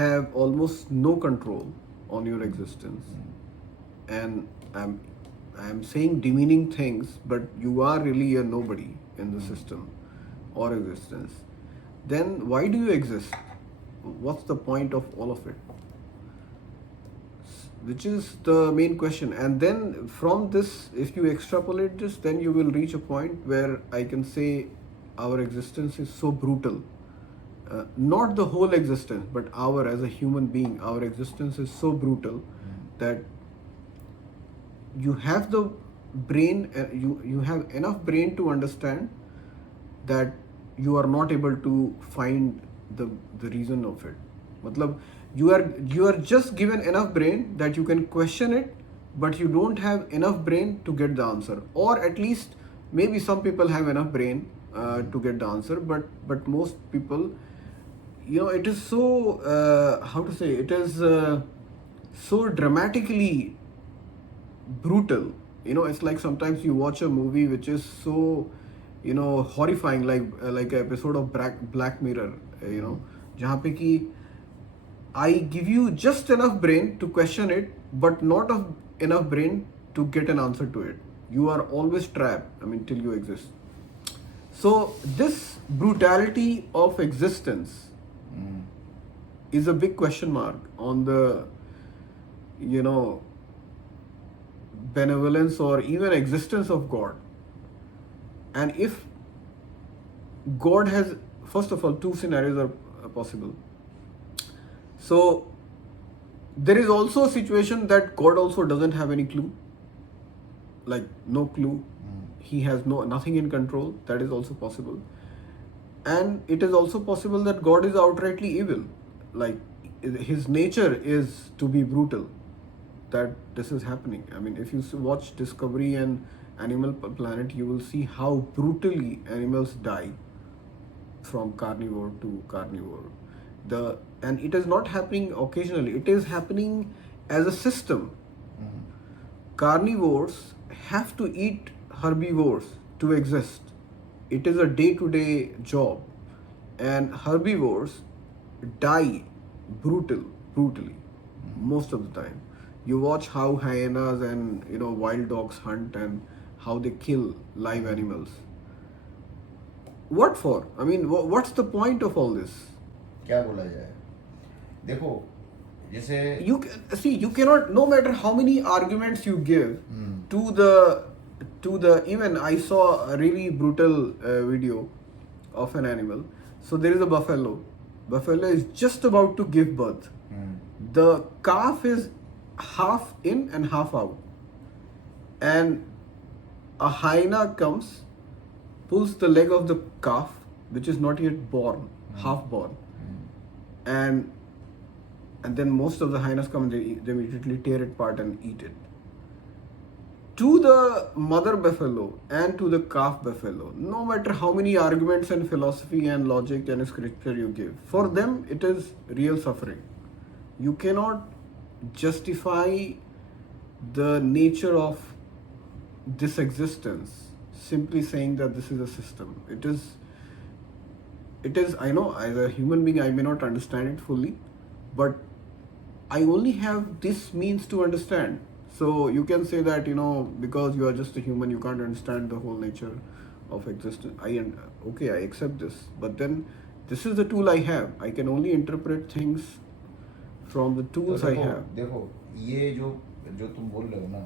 have almost no control on your existence, and I'm saying demeaning things, but you are really a nobody in the system or existence, then why do you exist? What's the point of all of it? Which is the main question. And then from this, if you extrapolate this, then you will reach a point where I can say our existence is so brutal. Not the whole existence, but our, as a human being, our existence is so brutal that you have the brain, you have enough brain to understand that you are not able to find the reason of it. Matlab, you are just given enough brain that you can question it, but you don't have enough brain to get the answer. Or at least maybe some people have enough brain to get the answer, but most people, it is so how to say, it is so dramatically brutal. It's like sometimes you watch a movie which is so horrifying, like an episode of Black Mirror, jahan pe ki I give you just enough brain to question it, but not enough brain to get an answer to it. You are always trapped, till you exist. So this brutality of existence is a big question mark on the, benevolence or even existence of God. And if God has, first of all, two scenarios are possible. So there is also a situation that God also doesn't have any clue, like no clue. He has nothing in control. That is also possible. And it is also possible that God is outrightly evil, like his nature is to be brutal, that this is happening. If you watch Discovery and Animal Planet, you will see how brutally animals die from carnivore to carnivore. And it is not happening occasionally, it is happening as a system. Carnivores have to eat herbivores to exist. It is a day-to-day job. And herbivores die brutally most of the time. You watch how hyenas and wild dogs hunt and how they kill live animals. What for? What's the point of all this? क्या बोला जाए? देखो, जैसे you cannot, no matter how many arguments you give to the even I saw a really brutal video of an animal. So there is a buffalo is just about to give birth. The calf is half in and half out, and a hyena comes, pulls the leg of the calf, which is not yet born, half born, and then most of the hyenas come and they immediately tear it apart and eat it. To the mother buffalo and to the calf buffalo, no matter how many arguments and philosophy and logic and scripture you give, for them it is real suffering. You cannot justify the nature of this existence simply saying that this is a system. It is, I know, as a human being I may not understand it fully, but I only have this means to understand. So you can say that, because you are just a human, you can't understand the whole nature of existence. I accept this. But then this is the tool I have. I can only interpret things from the tools I have. देखो, ये जो तुम बोल रहे हो ना,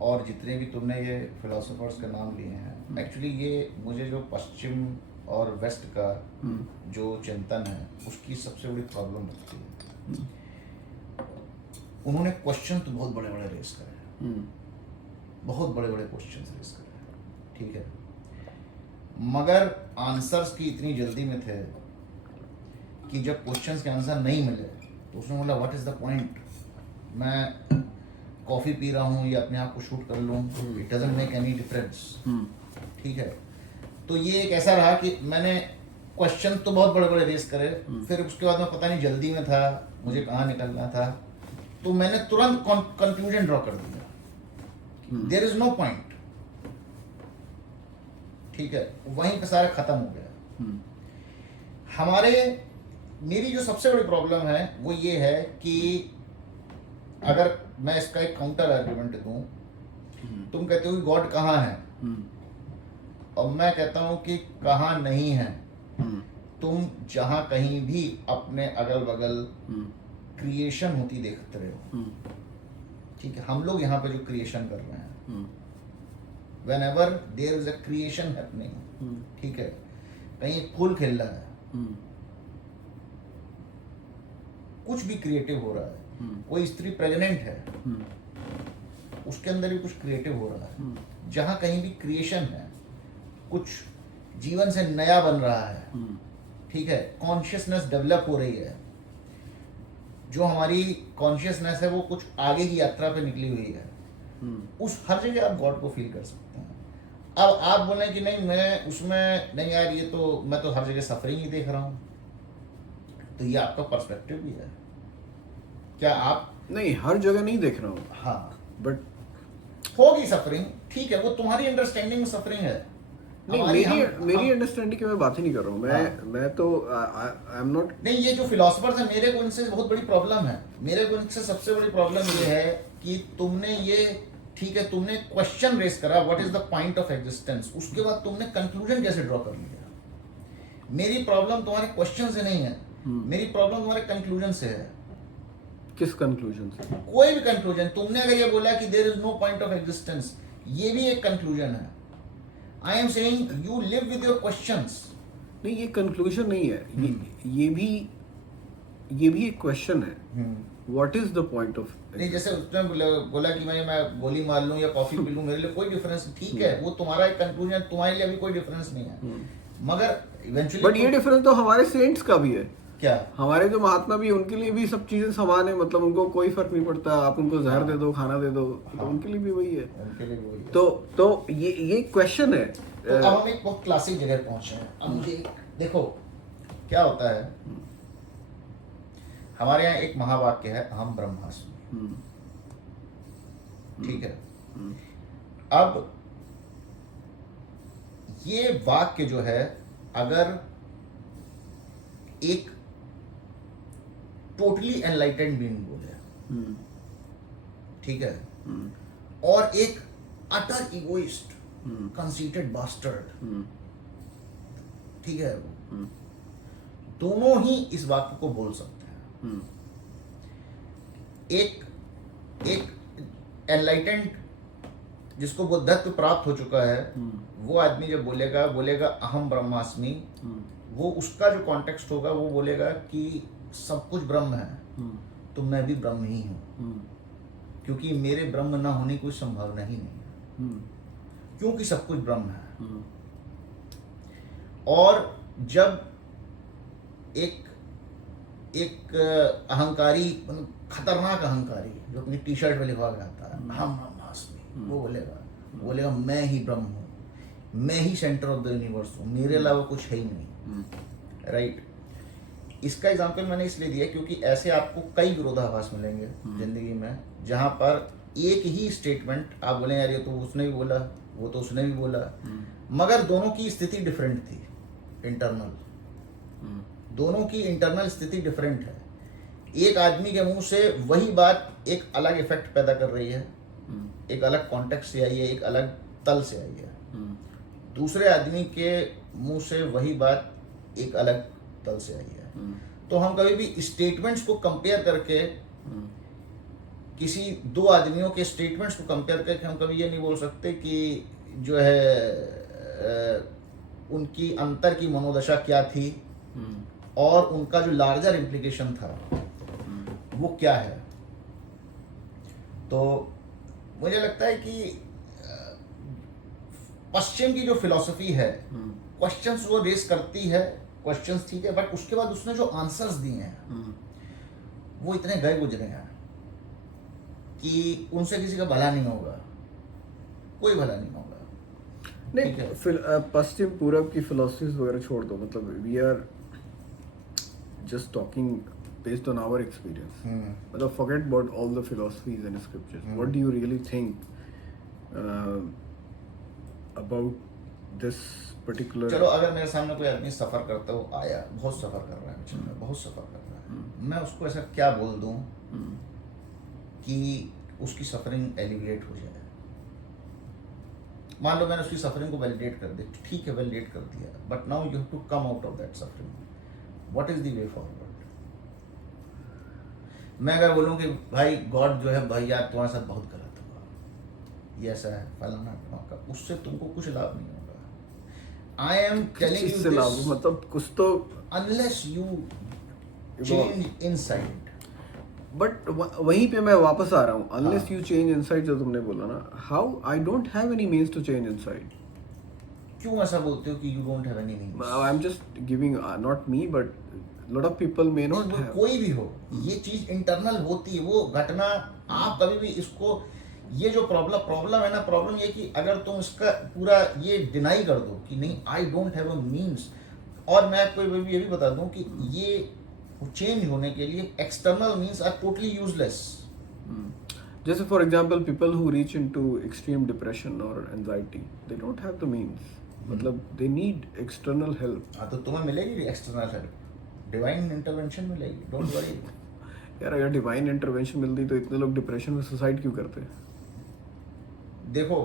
और जितने भी तुमने ये फिलोसोफर्स के नाम लिए हैं, एक्चुअली ये मुझे जो पश्चिम और वेस्ट का जो चिंतन है उसकी सबसे बड़ी प्रॉब्लम लगती है. उन्होंने क्वेश्चन तो बहुत बड़े बड़े रेस करे हैं, बहुत बड़े बड़े क्वेश्चन रेस करे हैं, ठीक है, मगर आंसर्स की इतनी जल्दी में थे कि जब क्वेश्चंस के आंसर नहीं मिले तो उसने बोला व्हाट इज द पॉइंट, मैं कॉफ़ी पी रहा हूँ या अपने आप को शूट कर लूँ, it doesn't make any difference, ठीक है. तो ये एक ऐसा रहा कि मैंने क्वेश्चन तो बहुत बड़े बड़े रेस करे, फिर उसके बाद मैं पता नहीं जल्दी में था, मुझे कहाँ निकलना था, तो मैंने तुरंत कंक्लूजन ड्रॉ कर दिया, देयर इज नो पॉइंट, ठीक है, वहीं पे सारा खत्म हो गया. हमारे मेरी जो सबसे बड़ी प्रॉब्लम है वो ये है कि अगर मैं इसका एक काउंटर आर्ग्यूमेंट दूं, तुम कहते हो कि गॉड कहाँ है और मैं कहता हूं कि कहाँ नहीं है। तुम जहां कहीं भी अपने अगल बगल क्रिएशन होती देखते रहे हो, ठीक है, हम लोग यहाँ पे जो क्रिएशन कर रहे हैं, whenever there is a creation happening, ठीक है, कहीं एक फूल खिल रहा है, कुछ भी क्रिएटिव हो रहा है, कोई स्त्री प्रेग्नेंट है, उसके अंदर भी कुछ क्रिएटिव हो रहा है, जहां कहीं भी क्रिएशन है, कुछ जीवन से नया बन रहा है, ठीक है, कॉन्शियसनेस डेवलप हो रही है, जो हमारी कॉन्शियसनेस है वो कुछ आगे की यात्रा पे निकली हुई है, उस हर जगह आप गॉड को फील कर सकते हैं। अब आप बोले कि नहीं मैं उसमें नहीं यार, ये तो मैं तो हर जगह सफरिंग ही देख रहा हूँ, तो ये आपका पर्सपेक्टिव भी है। क्या आप नहीं, हर जगह नहीं देख रहा हूँ, हाँ, बट होगी सफरिंग, ठीक है, वो तुम्हारी अंडरस्टैंडिंग में सफरिंग है। नहीं, मेरी अंडरस्टैंडिंग की मैं बात ही नहीं कर रहा हूँ। मैं तो आई एम नॉट। नहीं, ये जो फिलोसफर्स हैं, मेरे को इनसे बहुत बड़ी प्रॉब्लम है। मेरे को इनसे सबसे बड़ी प्रॉब्लम ये है कि तुमने ये, ठीक है, तुमने क्वेश्चन रेस करा what is the point of existence, उसके बाद तुमने कंक्लूजन कैसे ड्रॉ कर लिया। मेरी प्रॉब्लम तुम्हारे क्वेश्चन से नहीं है, मेरी प्रॉब्लम तुम्हारे कंक्लूजन से है। किस कंक्लूजन से? कोई भी कंक्लूजन, तुमने अगर ये बोला कि there is no point of existence, ये भी एक कंक्लूजन है। I am saying you live with your questions. नहीं, ये कंक्लूजन नहीं है, ये भी एक क्वेश्चन है। What is the point of? नहीं, जैसे उसने बोला कि मैं गोली मार लूं या कॉफी पी लूं, मेरे लिए कोई डिफरेंस, ठीक है, वो तुम्हारा एक कंक्लूजन, तुम्हारे लिए अभी कोई डिफरेंस नहीं है, मगर इवेंचुअली। बट ये डिफरेंस तो हमारे सेंट्स का भी है। क्या? हमारे जो महात्मा भी, उनके लिए भी सब चीजें समान है, मतलब उनको कोई फर्क नहीं पड़ता, आप उनको जहर दे दो, खाना दे दो, तो उनके लिए भी वही है। उनके लिए भी वही है। तो ये क्वेश्चन है। तो अब हम एक बहुत क्लासिक जगह पहुंचे हैं। अब मुझे देखो क्या होता है, हमारे यहाँ एक महावाक्य है, अहम ब्रह्मास्मि, ठीक है। अब ये वाक्य जो है, अगर एक टोटली एनलाइटेंड बीइंग बोले, ठीक है, और एक अटर इगोइस्ट, कंसीटेड बास्टर्ड, ठीक है, दोनों ही इस वाक्य को बोल सकते हैं। एक एनलाइटेंड जिसको बुद्धत्व प्राप्त हो चुका है, वो आदमी जब बोलेगा अहम ब्रह्मास्मि, वो उसका जो कॉन्टेक्स्ट होगा, वो बोलेगा कि सब कुछ ब्रह्म है, तो मैं भी ब्रह्म ही हूं, क्योंकि मेरे ब्रह्म ना होने की कोई संभावना ही नहीं है, क्योंकि सब कुछ ब्रह्म है। और जब एक अहंकारी, मतलब खतरनाक अहंकारी, जो अपनी टी शर्ट में लिखवा के आता है अहम ब्रह्मास्मि, वो बोलेगा मैं ही ब्रह्म हूँ, मैं ही सेंटर ऑफ द यूनिवर्स हूँ, मेरे अलावा कुछ है ही नहीं, राइट। इसका एग्जांपल मैंने इसलिए दिया क्योंकि ऐसे आपको कई विरोधाभास मिलेंगे जिंदगी में, जहां पर एक ही स्टेटमेंट आप बोले यार ये तो उसने भी बोला, वो तो उसने भी बोला, मगर दोनों की स्थिति डिफरेंट थी, इंटरनल, दोनों की इंटरनल स्थिति डिफरेंट है। एक आदमी के मुंह से वही बात एक अलग इफेक्ट पैदा कर रही है, एक अलग कॉन्टेक्स्ट से आई है, एक अलग तल से आई है। दूसरे आदमी के मुंह से वही बात एक अलग तल से आई है। तो हम कभी भी स्टेटमेंट्स को कंपेयर करके, किसी दो आदमियों के स्टेटमेंट्स को कंपेयर करके हम कभी ये नहीं बोल सकते कि जो है उनकी अंतर की मनोदशा क्या थी और उनका जो लार्जर इम्प्लीकेशन था वो क्या है। तो मुझे लगता है कि पश्चिम की जो फिलॉसफी है, क्वेश्चंस वो रेस करती है, क्वेश्चंस ठीक है, बट उसके बाद उसने जो आंसर्स दिए हैं वो इतने गए गुजरे हैं कि उनसे किसी का भला नहीं होगा, कोई भला नहीं होगा। नहीं, पश्चिम पूरब की फिलोसफीज वगैरह छोड़ दो, मतलब we are just talking based on our experience. मतलब forget about all the philosophies and scriptures. What do you really think about this particular. चलो अगर मेरे सामने कोई आदमी सफ़र करता हो आया, बहुत सफ़र कर रहा है बेचारा, बहुत सफ़र कर रहा है, मैं उसको ऐसा क्या बोल दूं कि उसकी सफरिंग एलिविएट हो जाए। मान लो मैंने उसकी सफरिंग को वैलिडेट कर दी, ठीक है वैलिडेट कर दिया, but now you have to come out of that suffering. What is the way forward? मैं अगर बोलूं कि भाई गॉड जो है भाई यार तुम्हारे साथ बहुत गलत हुआ, ये ऐसा है फलाना का, उससे तुमको कुछ लाभ नहीं होगा। I am telling you this, मतलब कुछ तो, unless you change inside. But वहीं पे मैं वापस आ रहा हूँ, अनलेस यू चेंज इनसाइड जो तुमने बोला ना, how I don't have any means to change inside. क्यों ऐसा बोलते हो कि you don't have any means? I am just giving, not me but lot of people may not have. कोई भी हो, ये चीज इंटरनल होती है, वो घटना आप कभी भी इसको, ये जो प्रॉब्लम है ना, प्रॉब्लम ये कि अगर तुम इसका पूरा ये डिनाई कर दो कि नहीं आई डोंट हैव अ मींस, और मैं आपको ये भी बता दूं कि ये चेंज होने के लिए external means are totally useless. जैसे for example people who reach into extreme depression और anxiety, they don't have the means, मतलब दे नीड एक्सटर्नल हेल्प। हाँ तो तुम्हें मिलेगी एक्सटर्नल हेल्प, डिवाइन इंटरवेंशन मिलेगी, डोंट वरी। यार अगर डिवाइन इंटरवेंशन मिलती तो इतने लोग डिप्रेशन में सुसाइड क्यों करते? देखो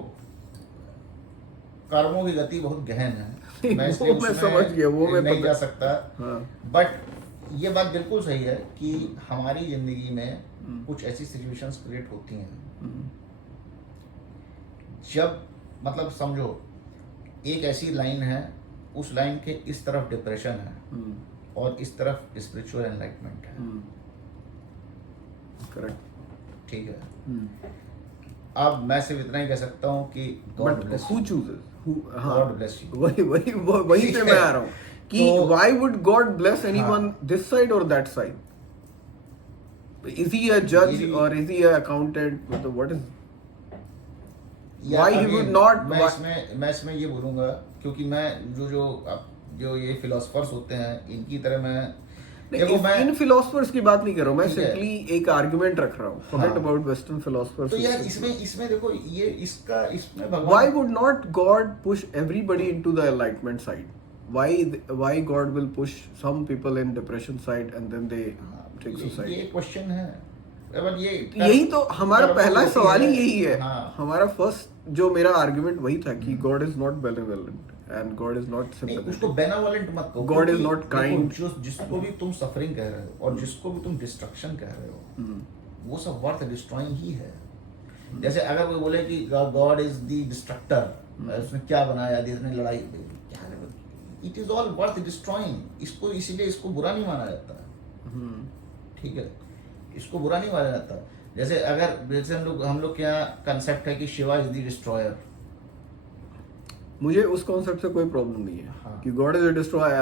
कर्मों की गति बहुत गहन है, मैं वो मैं समझ गया, वो मैं नहीं पता जा सकता। हाँ। बट ये बात बिल्कुल सही है कि हमारी जिंदगी में कुछ ऐसी सिचुएशंस क्रिएट होती हैं जब, मतलब समझो एक ऐसी लाइन है, उस लाइन के इस तरफ डिप्रेशन है और इस तरफ स्पिरिचुअल एनलाइटमेंट है। करेक्ट। ठीक है, अब मैं सिर्फ इतना ही कह सकता हूँ कि God bless who chooses, God bless you. वही पे मैं आ रहा हूँ कि why would God bless anyone this side or that side? Is he a judge or is he a accountant? मतलब what is? Why he would not? मैं इसमें ये बोलूँगा क्योंकि मैं जो ये फिलोसफर्स होते हैं इनकी तरह देखो मैं इन फिलोसफर्स की बात नहीं कर रहा हूँ, मैं सिंपली एक आर्गुमेंट रख रहा हूँ, फॉरगेट अबाउट वेस्टर्न फिलोसफर्स। तो यार इसमें देखो ये इसमें भगवान, why would not God push everybody into the enlightenment side? Why God will push some people in depression side and then they take suicide? ये क्वेश्चन है, अब यही तो हमारा पहला सवाल ही यही है। हमारा फर्स्ट जो मेरा आर्गुमेंट वही था कि God is not benevolent and God is not sympathetic. उसको बेनेवोलेंट मत कहो, God is not kind. जिसको भी तुम सफरिंग कह रहे हो और जिसको भी तुम डिस्ट्रक्शन कह रहे हो, वो सब वर्थ डिस्ट्रॉइंग ही है। जैसे अगर कोई बोले कि गॉड इज द डिस्ट्रक्टर, उसने क्या बनाया, इसने लड़ाई, it is all worth destroying. इसको इसीलिए इसको बुरा नहीं माना जाता, ठीक है, इसको बुरा नहीं माना जाता। जैसे हम लोग क्या कंसेप्ट है कि शिवा इज द डिस्ट्रॉयर, मुझे उस कॉन्सेप्ट से कोई प्रॉब्लम नहीं है। हाँ। कि God is a destroyer,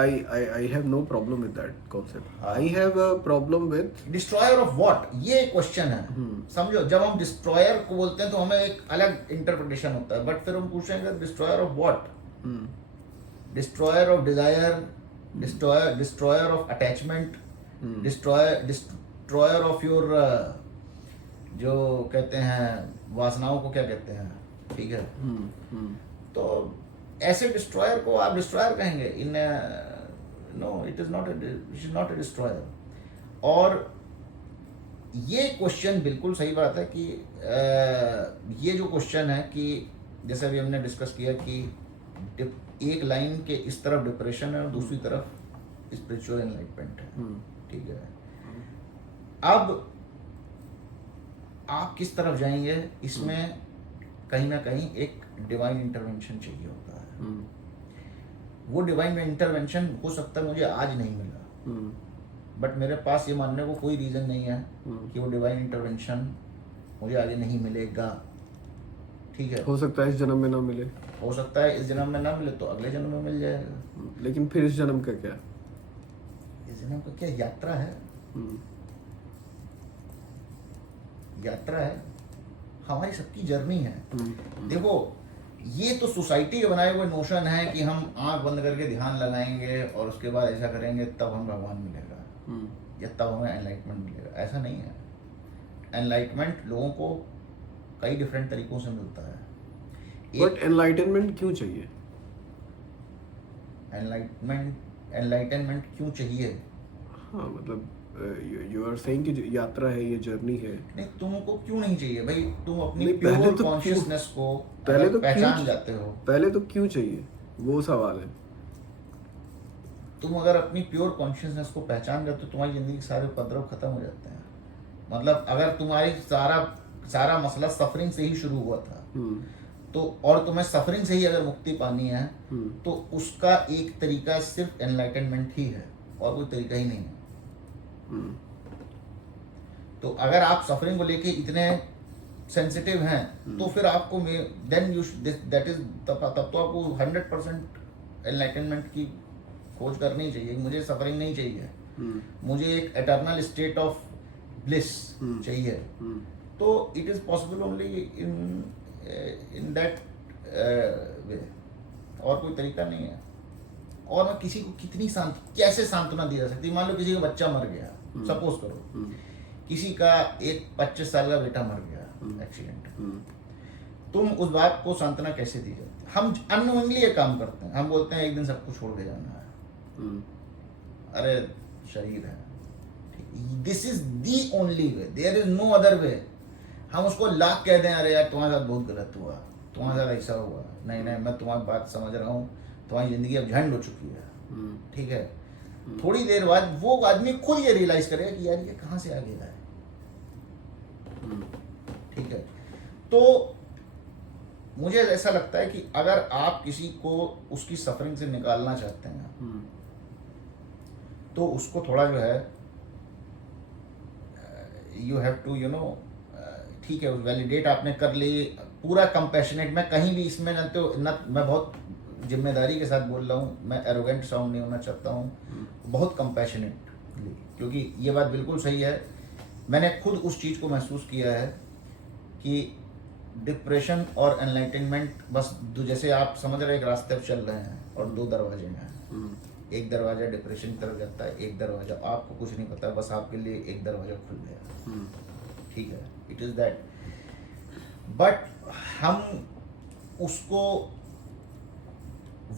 I have no problem with that concept. I have a problem with destroyer of what, ये क्वेश्चन है। समझो जब हम डिस्ट्रॉयर को बोलते हैं तो हमें एक अलग इंटरप्रिटेशन होता है, बट फिर हम पूछेंगे destroyer of what, destroyer of desire, destroyer of attachment, destroyer of your जो कहते हैं वासनाओं को क्या कहते हैं, ठीक है। तो ऐसे डिस्ट्रॉयर को आप डिस्ट्रॉयर कहेंगे, in no it is not a destroyer. और ये क्वेश्चन बिल्कुल सही बात है कि ये जो क्वेश्चन है कि जैसे अभी हमने डिस्कस किया कि एक लाइन के इस तरफ डिप्रेशन है और दूसरी तरफ स्पिरिचुअल एनलाइटमेंट है, ठीक है। अब आप किस तरफ जाएंगे, इसमें कहीं ना कहीं एक डिवाइन इंटरवेंशन चाहिए होता है। वो डिवाइन इंटरवेंशन हो सकता है मुझे आज नहीं मिला, बट मेरे पास ये मानने को कोई रीजन नहीं है कि वो डिवाइन इंटरवेंशन मुझे आगे नहीं मिलेगा, ठीक है। हो सकता है इस जन्म में ना मिले, हो सकता है इस जन्म में ना मिले तो अगले जन्म में मिल जाएगा। लेकिन फिर इस जन्म का क्या? इस जन्म का क्या यात्रा है, यात्रा है, हमारी सबकी जर्नी है। देखो ये तो सोसाइटी के बनाए हुए नोशन है कि हम आंख बंद करके ध्यान लगाएंगे और उसके बाद ऐसा करेंगे तब हम भगवान मिलेगा या तब हमें एनलाइटमेंट मिलेगा। ऐसा नहीं है। एनलाइटमेंट लोगों को कई डिफरेंट तरीकों से मिलता है। बट एनलाइटनमेंट क्यों चाहिए? एनलाइटनमेंट क्यों चाहिए? हाँ मतलब यू आर सेइंग कि यात्रा है, ये जर्नी है। नहीं, तुमको क्यों नहीं चाहिए भाई? तुम अपनी नहीं, पहले प्योर तो क्यों- कॉन्शियसनेस को पहले अगर तो पहचान क्यों- जाते हो, पहले तो क्यों चाहिए, वो सवाल है। तुम अगर अपनी प्योर कॉन्शियसनेस को पहचान जाते हो, तुम्हारी जिंदगी के सारे उपद्रव खत्म हो जाते हैं। मतलब अगर तुम्हारी सारा मसला सफरिंग से ही शुरू हुआ था, तो और तुम्हें सफरिंग से ही अगर मुक्ति पानी है, तो उसका एक तरीका सिर्फ एनलाइटनमेंट ही है, और कोई तरीका ही नहीं है। तो अगर आप सफरिंग को लेके इतने सेंसिटिव हैं, तो फिर आपको देन यू दैट इज तब तो आपको 100% एनलाइटनमेंट की खोज करनी चाहिए। मुझे सफरिंग नहीं चाहिए, मुझे एक एटर्नल स्टेट ऑफ ब्लिस चाहिए। तो it is possible only in that way, और कोई तरीका नहीं है। और मैं किसी को कितनी कैसे सांत्वना दी जा सकती है? मान लो किसी का बच्चा मर गया, सपोज करो किसी का एक 25 साल का बेटा मर गया एक्सीडेंट, तुम उस बात को सांत्वना कैसे दी जाती है? हम अननोइंगली ये काम करते हैं, हम बोलते हैं एक दिन सबको छोड़ के जाना है, अरे शरीर है, this is the only way, there is no other way. हम उसको लाख कह दें, अरे यार तुम्हारे साथ बहुत गलत हुआ, तुम्हारे साथ ऐसा हुआ, नहीं मैं तुम्हारी बात समझ रहा हूँ, तुम्हारी जिंदगी अब झंड हो चुकी है, ठीक है। थोड़ी देर बाद वो आदमी खुद ये रियलाइज करेगा कि यार ये कहाँ से आ गया है, ठीक है। तो मुझे ऐसा लगता है कि अगर आप किसी को उसकी सफरिंग से निकालना चाहते हैं, तो उसको थोड़ा जो है यू हैव टू ठीक है, वैलिडेट आपने कर ली, पूरा कंपैशनेट। मैं कहीं भी इसमें न मैं बहुत जिम्मेदारी के साथ बोल रहा हूँ, मैं एरोगेंट साउंड नहीं होना चाहता हूँ, बहुत कंपैशनेटली, क्योंकि ये बात बिल्कुल सही है। मैंने खुद उस चीज़ को महसूस किया है कि डिप्रेशन और एनलाइटनमेंट बस जैसे आप समझ रहे हैं, एक रास्ते पर चल रहे हैं और दो दरवाजे हैं, एक दरवाजा डिप्रेशन की तरफ जाता है, एक दरवाजा आपको कुछ नहीं पता, बस आपके लिए एक दरवाजा खुल गया, ठीक है, इट इज़ दैट। बट हम उसको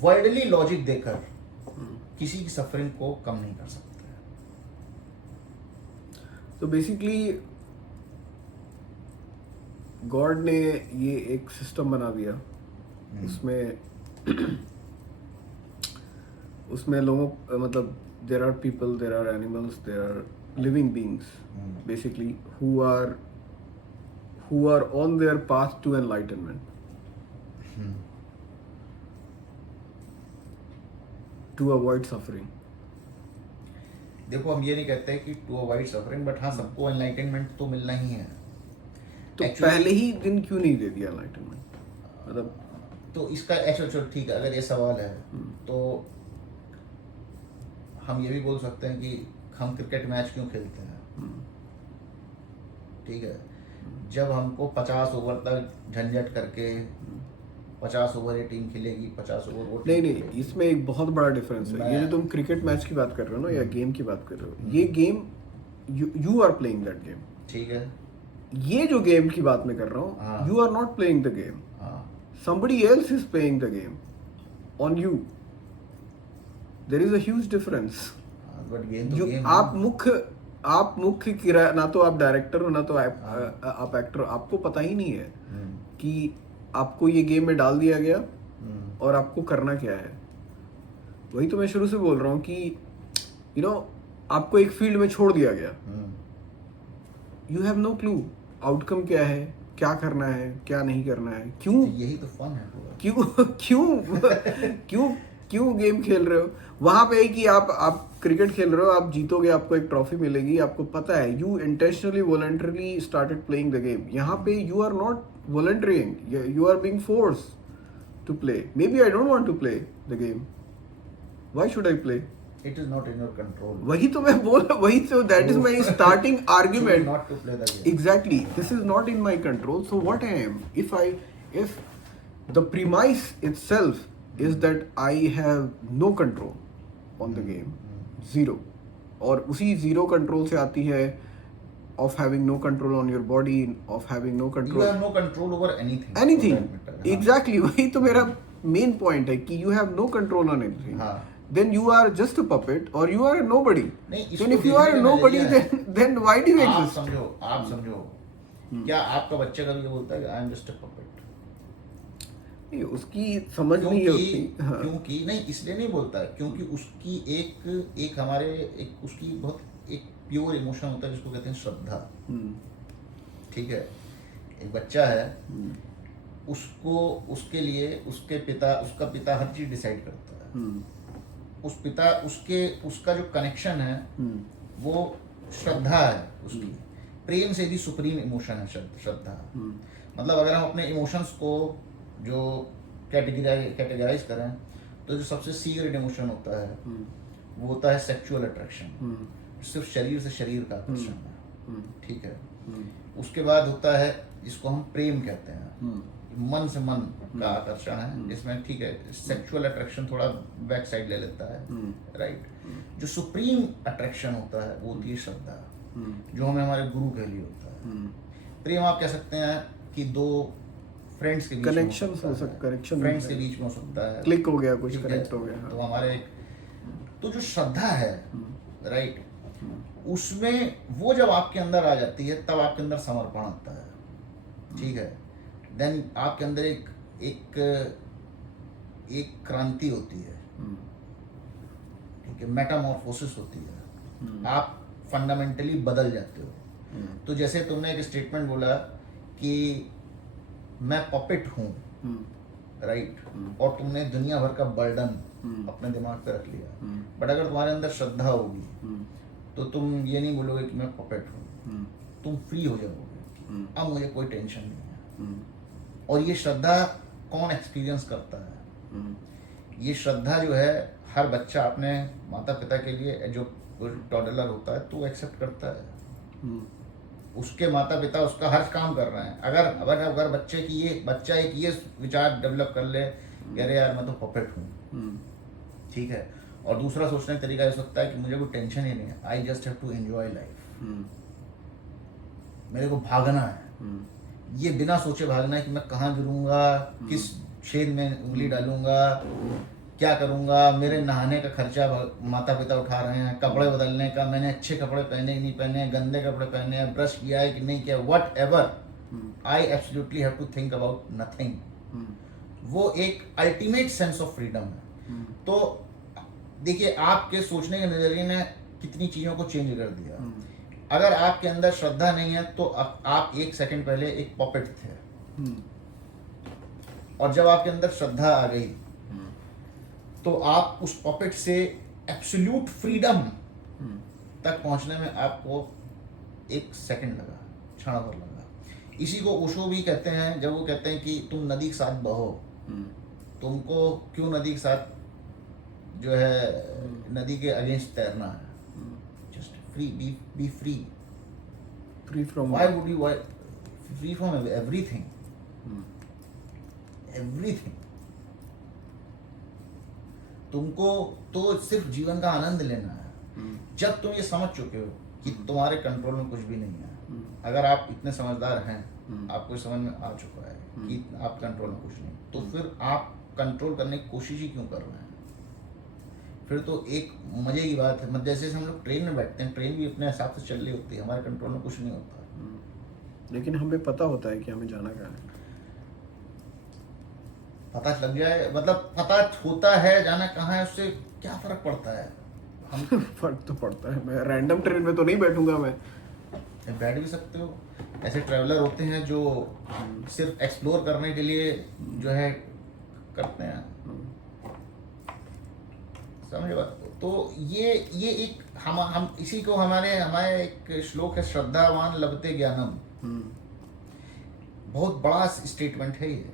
वर्ल्डली लॉजिक देकर किसी की सफरिंग को कम नहीं कर सकते। तो बेसिकली गॉड ने ये एक सिस्टम बना दिया, उसमें लोगों मतलब there are people, there are animals, there are living beings basically who are on their path to enlightenment, to avoid suffering. देखो, हम ये नहीं कहते कि टू अवॉइड सफरिंग, बट हाँ, सबको एनलाइटनमेंट तो मिलना ही है। तो पहले ही दिन क्यों नहीं दे दिया एनलाइटनमेंट? मतलब तो इसका अच्छा ठीक है, अगर ये सवाल है तो हम ये भी बोल सकते हैं कि हम क्रिकेट मैच क्यों खेलते हैं, ठीक है। जब हमको 50 ओवर तक झंझट करके 50 ओवर ये टीम खेलेगी, 50 ओवर वो टीम नहीं, इसमें एक बहुत बड़ा डिफरेंस है। ये जो तुम क्रिकेट मैच की बात कर रहे हो ना, या गेम की बात कर रहे हो, ये game you are playing that game, ठीक है। ये जो गेम की बात मैं कर रहा हूँ, you are not playing the game, somebody else is playing the game on you. There is a huge difference. But game तो गेम, आप मुख्य किराया, ना तो आप डायरेक्टर हो ना तो आप एक्टर हो, आपको पता ही नहीं है कि आपको ये गेम में डाल दिया गया और आपको करना क्या है। वही तो मैं शुरू से बोल रहा हूँ कि आपको एक फील्ड में छोड़ दिया गया, you have no clue outcome क्या है, क्या करना है, क्या नहीं करना है, क्यों, यही तो फन है पूरा। क्यों गेम खेल रहे हो? वहां पे है कि आप क्रिकेट खेल रहे हो, आप जीतोगे, आपको एक ट्रॉफी मिलेगी, आपको पता है, you intentionally voluntarily started playing the game. यहाँ पे you are not volunteering, you are being force to play. Maybe I don't want to play the game, why should I play? It is not in your control. वही तो मैं बोल रहा, वही तो that is my starting argument. Not to play the game. Exactly, this is not in my control. So what I am, if the premise itself is that I have no control on the game, zero, और उसी zero control से आती है of having no control on your body, of having no control. You have no control over anything. Anything. for that matter. हाँ. Exactly, वही तो मेरा main point है कि you have no control on anything, हाँ then you are just a puppet or you are a nobody. नहीं, इसको Then if you are a देखने का nobody, नजरिया है। then why do you आप exist? समझो, आप समझो, क्या आपका बच्चा कभी ये बोलता है कि आई एम जस्ट अ पपेट? नहीं, उसकी समझ नहीं है क्योंकि उतनी। हाँ। क्योंकि नहीं, इसलिए नहीं बोलता है क्योंकि उसकी एक हमारे एक उसकी बहुत एक प्योर इमोशन होता है जिसको कहते हैं श्रद्धा। हम्म, ठीक है, एक बच्चा है, हम्म, उसको उसके लिए उसका पिता हर चीज डिसाइड करता है। हम्म, उसका जो कनेक्शन है हम्म, वो श्रद्धा है उसकी। प्रेम से भी सुप्रीम इमोशन है श्रद्धा। हम्म, मतलब अगर हम अपने इमोशंस को जो कैटेगराइज करें तो जो सबसे सीक्रेट इमोशन होता है हम्म, वो होता है सेक्सुअल अट्रैक्शन। हम्म, सिर्फ शरीर से शरीर का आकर्षण है, हम्म, ठीक है। हम्म, उसके बाद होता है जिसको हम प्रेम कहते हैं, हम्म, मन से मन का आकर्षण है, जिसमें ठीक है सेक्सुअल अट्रैक्शन थोड़ा बैक साइड ले लेता है, राइट। जो सुप्रीम अट्रैक्शन होता है वो होती है श्रद्धा, जो हमें हमारे गुरु के लिए होता है। हम्म। प्रेम आप कह सकते हैं कि दो फ्रेंड्स के बीच Connections हो सकता- connection फ्रेंड्स हो के सकता है। बीच में हो सकता है, क्लिक हो गया, कुछ ठीक है? कनेक्ट हो गया। तो हाँ। हमारे तो जो श्रद्धा है, राइट, उसमें वो जब आपके अंदर आ जाती है तब आपके अंदर समर्पण आता है, ठीक है। देन आपके अंदर एक एक क्रांति होती है, ठीक है, मेटामॉर्फोसिस होती है, आप फंडामेंटली बदल जाते हो। तो जैसे तुमने एक स्टेटमेंट बोला कि मैं पपेट हूँ, राइट, और तुमने दुनिया भर का बर्डन अपने दिमाग पे रख लिया, बट अगर तुम्हारे अंदर श्रद्धा होगी तो तुम ये नहीं बोलोगे कि मैं पपेट हूँ, तुम फ्री हो जाओगे, अब मुझे कोई टेंशन नहीं है। और ये श्रद्धा कौन एक्सपीरियंस करता है? ये श्रद्धा जो है हर बच्चा अपने माता पिता के लिए, जो टॉडलर होता है तो एक्सेप्ट करता है। उसके माता पिता उसका हर काम कर रहे हैं। अगर बच्चा एक ये विचार डेवलप कर ले कि अरे यार मैं तो पपेट हूँ, ठीक है, और दूसरा सोचने का तरीका हो सकता है कि मुझे कोई टेंशन ही नहीं है, I just have to enjoy life, मेरे को भागना है, ये बिना सोचे भागना है कि मैं कहाँ गिरूंगा, किस छेद में उंगली डालूंगा, क्या करूंगा, मेरे नहाने का खर्चा माता पिता उठा रहे हैं, कपड़े बदलने का, मैंने अच्छे कपड़े पहने कि नहीं पहने, गंदे कपड़े पहने हैं, ब्रश किया है कि नहीं किया, whatever, I absolutely have to think about nothing. वो एक अल्टीमेट सेंस ऑफ फ्रीडम है। तो देखिए आपके सोचने के नजरिए ने कितनी चीजों को चेंज कर दिया। अगर आपके अंदर श्रद्धा नहीं है तो आप एक सेकंड पहले एक पॉपेट थे, और जब आपके अंदर श्रद्धा आ गई तो आप उस पॉपेट से एब्सोल्यूट फ्रीडम तक पहुंचने में आपको एक सेकंड लगा, क्षण भर लगा। इसी को ओशो भी कहते हैं, जब वो कहते हैं कि तुम नदी के साथ बहो, तुमको क्यों नदी के साथ जो है नदी के अगेंस्ट तैरना है, just free, B free, free from why would you free from everything, everything. तुमको तो सिर्फ जीवन का आनंद लेना है। जब तुम ये समझ चुके हो कि तुम्हारे कंट्रोल में कुछ भी नहीं है, अगर आप इतने समझदार हैं, आपको समझ में आ चुका है कि आप कंट्रोल में कुछ नहीं, तो फिर आप कंट्रोल करने की कोशिश ही क्यों कर रहे हैं? फिर तो एक मजे की बात है, जैसे हम लोग ट्रेन में बैठते हैं, ट्रेन भी अपने हिसाब से चल रही होती है, हमारे कंट्रोल में कुछ नहीं होता, लेकिन हमें पता होता है कि हमें जाना कहाँ है। पता लग जाए, मतलब पता होता है जाना कहाँ है, उससे क्या फर्क पड़ता है? हम फर्क तो पड़ता है। मैं रैंडम ट्रेन में तो नहीं बैठूंगा। मैं बैठ भी सकते हो, ऐसे ट्रैवलर होते हैं जो सिर्फ एक्सप्लोर करने के लिए जो है करते हैं, समझे बात को? तो ये एक हम इसी को हमारे एक श्लोक है, श्रद्धावान लभते ज्ञानम, बहुत बड़ा स्टेटमेंट है ये,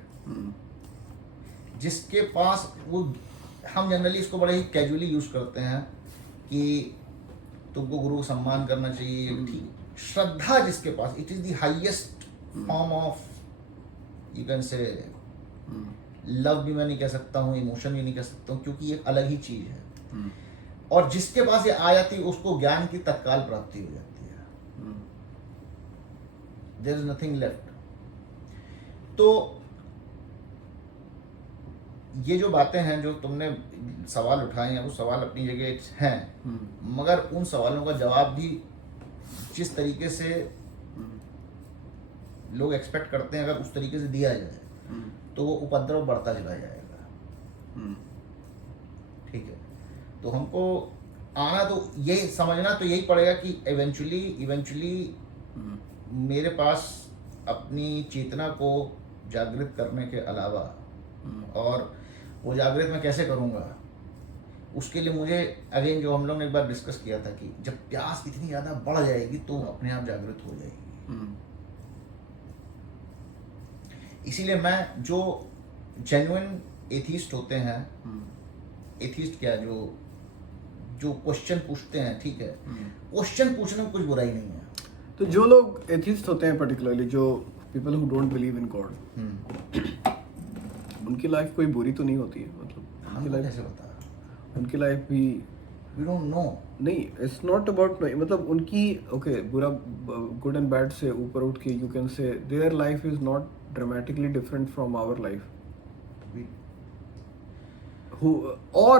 जिसके पास वो, हम जनरली इसको बड़े ही कैजुअली यूज करते हैं कि तुमको गुरु को सम्मान करना चाहिए, ठीक। श्रद्धा जिसके पास, it is the highest form of, you can say love भी मैं नहीं कह सकता हूँ, इमोशन भी नहीं कह सकता हूँ, क्योंकि ये अलग ही चीज है। और जिसके पास ये आ जाती है उसको ज्ञान की तत्काल प्राप्ति हो जाती है, देयर इज नथिंग लेफ्ट। तो ये जो बातें हैं जो तुमने सवाल उठाए हैं वो सवाल अपनी जगह हैं, मगर उन सवालों का जवाब भी जिस तरीके से लोग एक्सपेक्ट करते हैं अगर उस तरीके से दिया जाए तो वो उपद्रव बढ़ता चला जाएगा। ठीक है, तो हमको आना तो ये समझना तो यही पड़ेगा कि इवेंचुअली मेरे पास अपनी चेतना को जागृत करने के अलावा और वो जागृत मैं कैसे करूँगा, उसके लिए मुझे अगेन जो हम लोग ने एक बार डिस्कस किया था कि जब प्यास इतनी ज़्यादा बढ़ जाएगी तो अपने आप जागृत हो जाएगी। इसीलिए मैं जो जेन्युइन एथीस्ट होते हैं, एथीस्ट क्या, जो क्वेश्चन पूछते हैं, ठीक है, क्वेश्चन पूछने में कुछ बुराई नहीं है। तो जो लोग एथिस्ट होते हैं, पर्टिकुलरली जो people who don't believe in God, उनकी लाइफ कोई बुरी तो नहीं होती है, मतलब उनकी लाइफ कैसे बता, उनकी लाइफ भी वी डोंट नो। नहीं, इट्स नॉट अबाउट, मतलब उनकी ओके बुरा गुड एंड बैड से ऊपर उठ के you can say their life is not dramatically different from our life, who or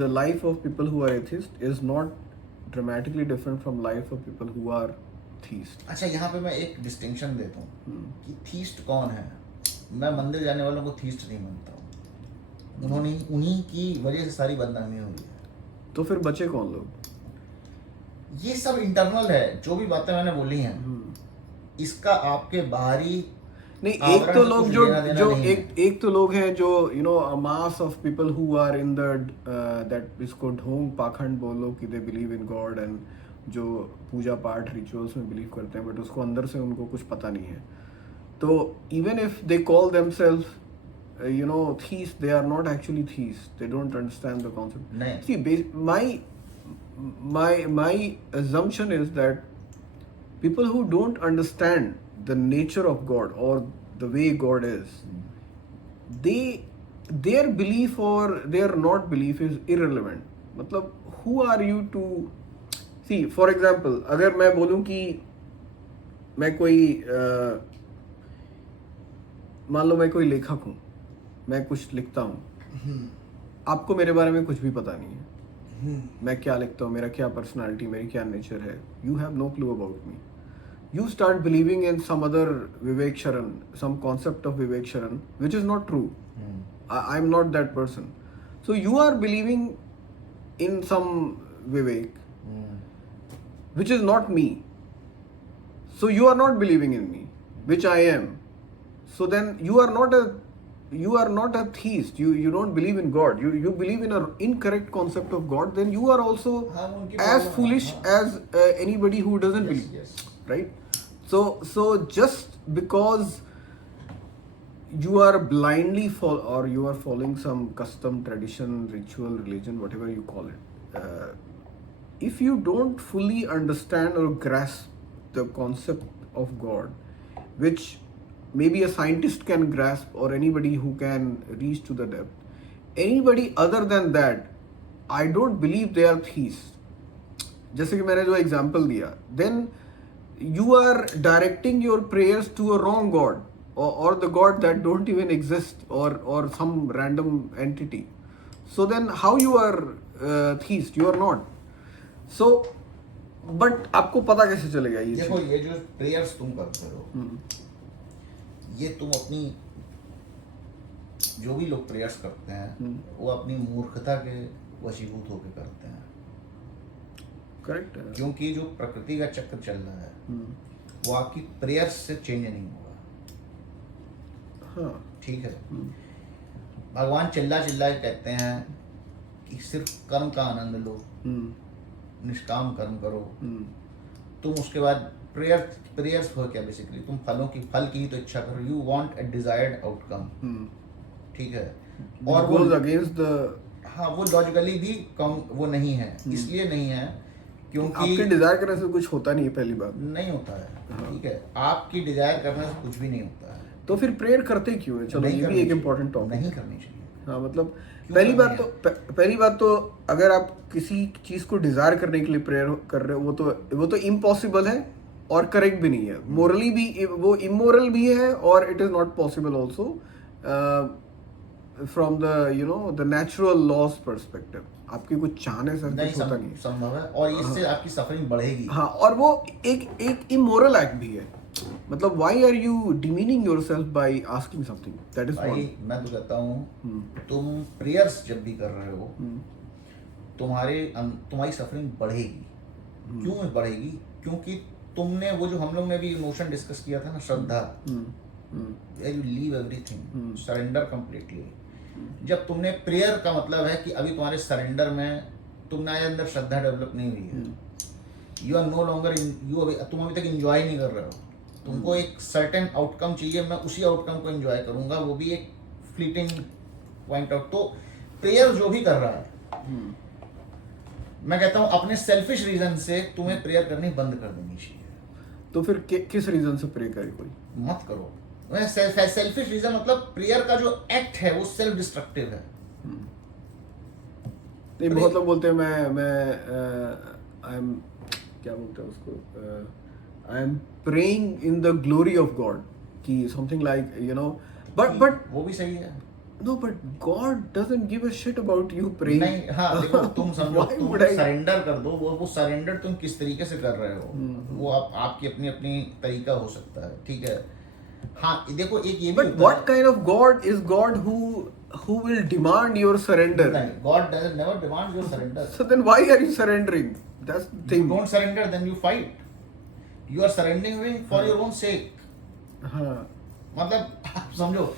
the life of people who are atheist is not dramatically different from life of people who are theist. अच्छा, यहाँ पे मैं एक distinction देता हूँ कि theist कौन है। मैं मंदिर जाने वालों को थीस्ट नहीं मानता हूँ, उन्होंने उन्हीं की वजह से सारी बदनामी हुई है। तो फिर बचे कौन लोग? ये सब इंटरनल है, जो भी बातें मैंने बोली हैं इसका आपके बाहरी नहीं, एक तो लोग जो एक तो लोग हैं जो you know a mass of people who are in the that इसको ढोंग पाखंड बोलो कि they believe in God and जो पूजा पाठ रिचुअल्स में बिलीव करते हैं, बट उसको अंदर से उनको कुछ पता नहीं है। तो even if they call themselves you know thieves, they are not actually thieves, they don't understand the concept. नहीं। See, my assumption is that people who don't understand the nature of God or the way God is, their belief or their not belief is irrelevant. मतलब who are you to see, for example, अगर मैं बोलूं कि मैं कोई मान लो मैं कोई लेखक हूँ, मैं कुछ लिखता हूँ, आपको मेरे बारे में कुछ भी पता नहीं है, मैं क्या लिखता हूँ, मेरा क्या पर्सनालिटी, मेरी क्या नेचर है, you have no clue about me. You start believing in some other Vivek Sharan, some concept of Vivek Sharan, which is not true. I'm not that person. So you are believing in some Vivek, which is not me. So you are not believing in me, which I am. So then you are not a theist. You don't believe in God. You believe in an incorrect concept of God. Then you are also as foolish as anybody who doesn't believe. Yes. Right? So just because you are blindly or you are following some custom, tradition, ritual, religion, whatever you call it, if you don't fully understand or grasp the concept of God, which maybe a scientist can grasp or anybody who can reach to the depth, anybody other than that, I don't believe they are theists. जैसे कि मैंने जो example दिया, then you are directing your prayers to a wrong God or the God that don't even exist or some random entity. So then how you are theist? You are not. So but आपको पता कैसे चलेगा ये? देखो, ये जो prayers तुम करते हो, ये तुम अपनी जो भी लोग प्रेयर्स करते हैं वो अपनी मूर्खता के वशीभूत होकर करते हैं। करेक्ट है, क्योंकि जो प्रकृति का चक्र चल रहा है वो आपकी प्रेयर्स से चेंज नहीं होगा। हाँ, ठीक है, भगवान चिल्ला चिल्ला के कहते हैं कि सिर्फ कर्म का आनंद लो, निष्काम कर्म करो। तुम उसके बाद प्रेयर्स हो क्या, बेसिकली तुम फल की ही तो इच्छा करो, you want a desired outcome. ठीक है, और वो अगेंस्ट द, हाँ, वो लॉजिकली भी कम वो नहीं है। इसलिए नहीं है क्योंकि आपके डिजायर करने से कुछ होता नहीं है, पहली बात नहीं होता है। ठीक है, आपकी डिजायर करने से कुछ भी नहीं होता है। तो फिर प्रेयर करते क्यों है? चलो ये भी एक इम्पोर्टेंट टॉपिक। नहीं करनी चाहिए। हाँ, मतलब पहली बात तो अगर आप किसी चीज को डिजायर करने के लिए प्रेयर कर रहे हो, वो तो इम्पॉसिबल है और करेक्ट भी नहीं है, मोरली भी वो इमोरल भी है और it is not possible also. from the the natural laws perspective, आपके कुछ चाहने से नहीं कुछ होता नहीं है। संभव है, और इससे आपकी सफरिंग बढ़ेगी। हाँ, और वो एक इमोरल एक्ट भी है। मतलब why are you demeaning yourself by asking something? That is भाई one. मैं तो कहता हूँ, तुम प्रेयर्स जब भी कर रहे हो, तुम्हारी सफरिंग बढ़ेगी। क्यों बढ़ेगी? क्योंकि तुमने वो जो हम लोग ने भी इमोशन डिस्कस किया था ना, Shraddha, you leave everything, surrender completely. जब तुमने प्रेयर का मतलब है कि अभी तुम्हारे सरेंडर में तुम्हारे अंदर श्रद्धा डेवलप नहीं हुई है, यू आर नो लॉन्गर तुम अभी तक इंजॉय नहीं कर रहे हो, तुमको एक सर्टेन आउटकम चाहिए, मैं उसी आउटकम को एंजॉय करूंगा, वो भी एक फ्लीटिंग पॉइंट आउट। तो प्रेयर जो भी कर रहा है, मैं कहता हूं अपने सेल्फिश रीजन से तुम्हें प्रेयर करनी बंद कर देनी चाहिए। तो फिर किस रीजन से प्रे करे कोई? मत करो। सेल्फिश रीजन मतलब प्रेयर का जो एक्ट है वो सेल्फ डिस्ट्रक्टिव है। नहीं, बहुत लोग बोलते हैं मैं आई एम, क्या बोलते हैं उसको, I am praying in the glory of God, कि समथिंग लाइक बट वो भी सही है। No, but God doesn't give a shit about you praying. नहीं, हाँ देखो, तुम समझो, Why तुम would I- सरेंडर कर दो, वो सरेंडर तुम किस तरीके से कर रहे हो, वो आपकी अपनी अपनी तरीका हो सकता है, ठीक है। हाँ देखो, एक ये भी But होता what है, kind of God is God who will demand your surrender? नहीं, God does never demand your surrender. So then why are you surrendering? That's the You thing. don't surrender, then you fight. You are surrendering for your own sake. हाँ, मतलब आप समझो,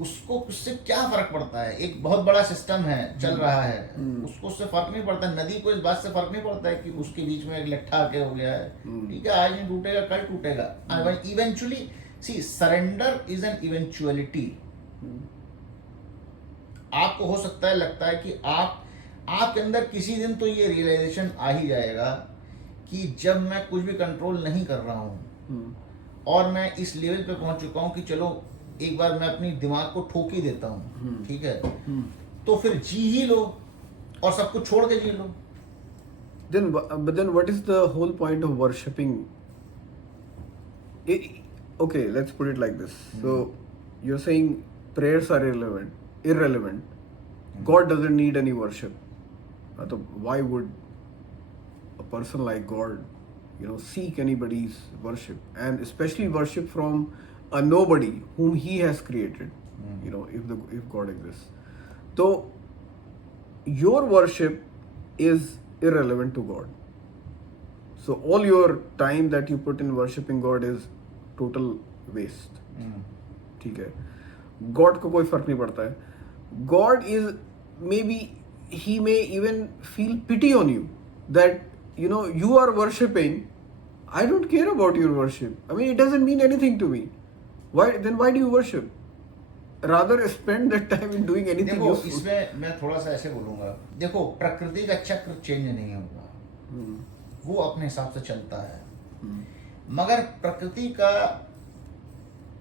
उसको उससे क्या फर्क पड़ता है? एक बहुत बड़ा सिस्टम है, चल रहा है, उसको उससे फर्क नहीं पड़ता। नदी को इस बात से फर्क नहीं पड़ता है कि उसके बीच में एक लट्ठा आके हो गया है, ठीक है, आज नहीं टूटेगा, कल टूटेगा। Eventually see surrender is an eventuality. आपको हो सकता है, लगता है कि आपके अंदर किसी दिन तो ये रियलाइजेशन आ ही जाएगा कि जब मैं कुछ भी कंट्रोल नहीं कर रहा हूँ और मैं इस लेवल पे पहुंच चुका हूँ कि चलो एक बार मैं अपनी दिमाग को ठोक ही देता हूँ, ठीक है, तो फिर जी ही लो और सब कुछ छोड़ के जी लो। but then what is the whole point of worshipping? Okay, let's put it like this. So you're saying prayers are irrelevant. God doesn't need any worship. So why would a person like God, seek anybody's worship, and especially worship from a nobody whom He has created? If God exists, so your worship is irrelevant to God. So all your time that you put in worshipping God is total waste. ठीक है, God को कोई फर्क नहीं पड़ता है. God is, maybe He may even feel pity on you that you are worshipping. I don't care about your worship. I mean, it doesn't mean anything to me. Why do you worship? Rather spend that time in doing anything देखो, useful. इसमें मैं थोड़ा सा ऐसे बोलूंगा, देखो प्रकृति का चक्र चेंज नहीं होगा, वो अपने हिसाब से चलता है, मगर प्रकृति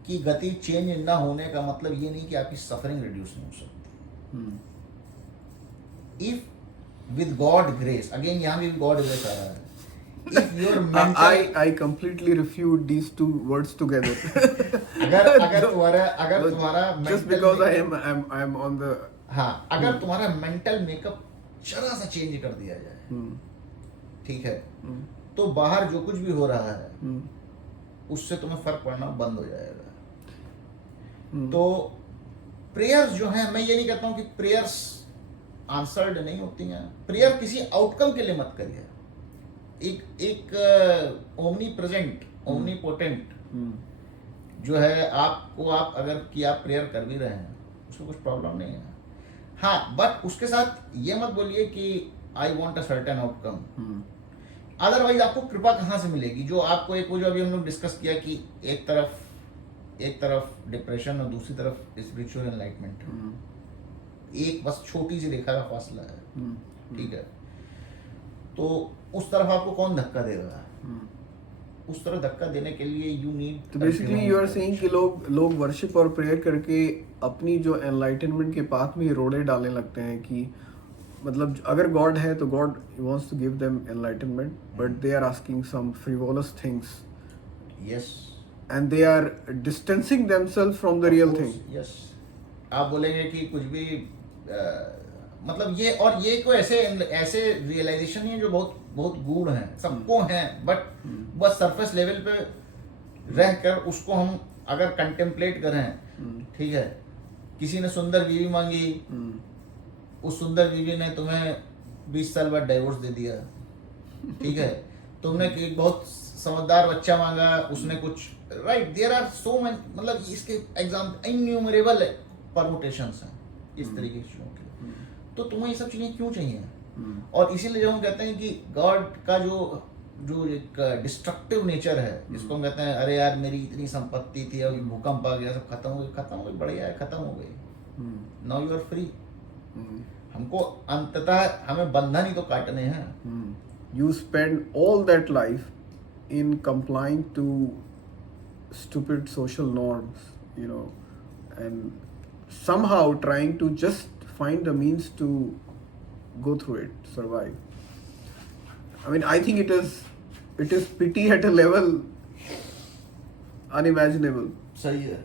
की गति चेंज ना होने का मतलब ये नहीं कि आपकी सफरिंग रिड्यूस नहीं हो सकती। If with God grace, again यहाँ भी गॉड ग्रेस आ रहा है, if your mental I completely refute these two words together. अगर तुम्हारा just mental because makeup- I am on the हाँ, अगर तुम्हारा मेंटल मेकअप जरा सा चेंज कर दिया जाए, ठीक है, तो बाहर जो कुछ भी हो रहा है उससे तुम्हें फर्क पड़ना बंद हो जाएगा। तो प्रेयर्स जो हैं, मैं ये नहीं कहता हूँ कि प्रेयर्स आंसर्ड नहीं होती हैं, प्रेयर किसी आउटकम के लिए मत करिए। एक ओमनी प्रेजेंट, ओमनी पोटेंट जो है, आपको आप प्रेयर कर भी रहे हैं, उसको कुछ प्रॉब्लम नहीं है। हाँ, बट उसके साथ ये मत बोलिए कि I want a certain outcome, otherwise आपको कृपा कहाँ से मिलेगी? जो आपको वो जो अभी हम लोग डिस्कस किया कि एक तरफ डिप्रेशन और दूसरी तरफ स्पिरिचुअल एनलाइटमेंट, एक बस छोटी सी रेखा का फासला है, ठीक है, तो उस तरफ आपको कौन धक्का देगा? उस तरफ धक्का देने के लिए यू नीड। तो बेसिकली यू आर सेइंग कि लोग वर्शिप और प्रेयर करके अपनी जो एनलाइटनमेंट के पाथ में रोड़े डालने लगते हैं कि मतलब अगर गॉड है तो God wants to give them enlightenment, but they are asking some frivolous things, yes, and they are distancing themselves from the real thing. Yes, आप बोलेंगे कि कुछ भी मतलब ये, और ये कोई ऐसे ऐसे रियलाइजेशन नहीं है जो बहुत बहुत गूढ़ हैं, सबको हैं, बट बस सरफेस लेवल पे रह कर उसको हम अगर कंटेम्पलेट करें, ठीक है, किसी ने सुंदर बीवी मांगी, उस सुंदर बीवी ने तुम्हें 20 साल बाद डाइवोर्स दे दिया, ठीक है, तुमने एक बहुत समझदार बच्चा मांगा, उसने कुछ, right, there are so many, मतलब इसके एग्जाम इन्यूमरेबल परमुटेशंस हैं इस तरीके की चीजों के। तो तुम्हें ये सब चीजें क्यों चाहिए? और इसीलिए जब हम कहते हैं कि गॉड का जो जो एक डिस्ट्रक्टिव नेचर है, जिसको हम कहते हैं अरे यार मेरी इतनी संपत्ति थी, अभी भूकंप आ गया, सब खत्म हो गई, बढ़िया है, खत्म हो गई, नाउ यू आर फ्री। हमको अंततः हमें बंधन ही तो काटने हैं। You spend all that life in complying to stupid social norms, you know, and somehow trying to just find the means to go through it, survive. I mean, I think it is pity at a level unimaginable. सही है।